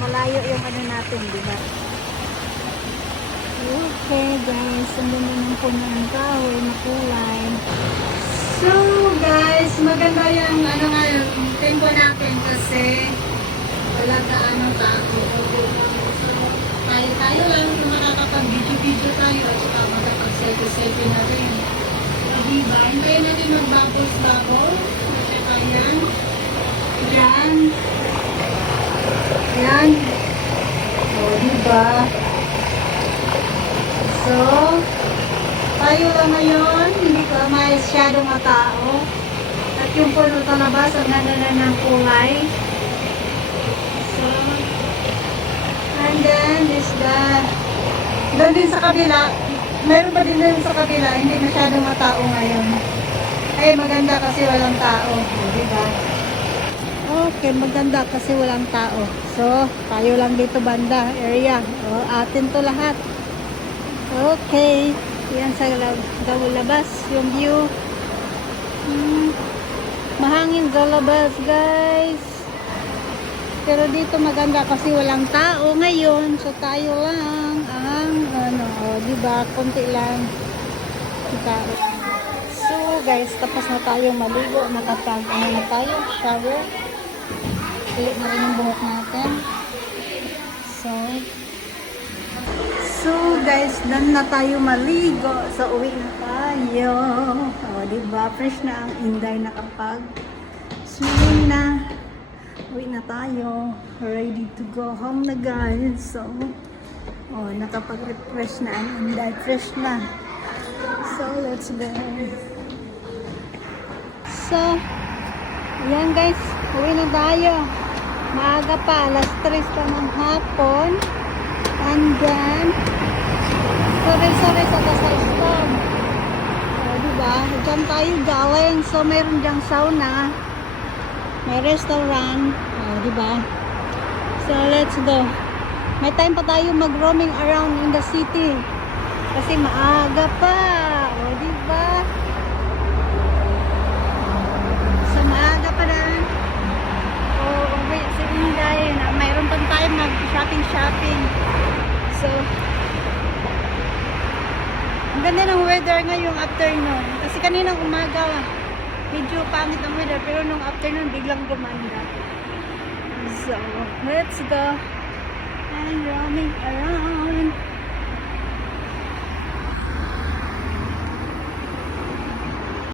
malayo yung ano natin, di ba? Okay guys, ang ganda ng puno ng kahoy na kulay. So guys, maganda yung ano nga yung tempo natin kasi wala ka ano tao. Tayo lang kung makakapag-video tayo at saka makapag-selfie na rin. So, diba? Hintayin natin mag-bubbles. Kasi ayan. Ayan. Ayan. O, diba? So, tayo lang ngayon. Hindi pa masyadong matao. At yung puno sa labas, ang ganda na ng kulay. So, and then, this doon din sa kabila, meron pa din doon sa kabila, hindi masyadong matao ngayon. Ay, maganda kasi walang tao. Diba? Okay, maganda kasi walang tao. So, tayo lang dito banda, area. O, atin to lahat. Okay. Yan sa labas, yung view. Mahangin sa labas, guys. Pero dito maganda kasi walang tao ngayon. So tayo lang ang ano, diba, konti lang tao. So guys, tapos na tayo maligo, nakapag ano na tayo, shower. Ulit na rin yung buhok natin. So guys, done na tayo maligo. So uwi na tayo. Diba, fresh na ang Inday nakapag swimming na. Uwi na tayo. Ready to go home na guys. So, nakapag-refresh na ang Inday. Fresh na. So, let's go. So, ayan guys. Uwi na tayo. Maaga pa. Alas 3 pa ng hapon. And then, sorry sa Dasal. Diba? Diyan tayo galing. So, meron diyang sauna. May restaurant, diba? So, let's go. May time pa tayo mag-roaming around in the city. Kasi maaga pa. Diba? So, maaga pa na. Uwi si Inday na mayroon pa tayo mag-shopping. So, ang ganda ng weather ngayong afternoon. Kasi kaninang umaga, medyo pangit ang weather, pero nung afternoon biglang gumanda. So, let's go and roaming around.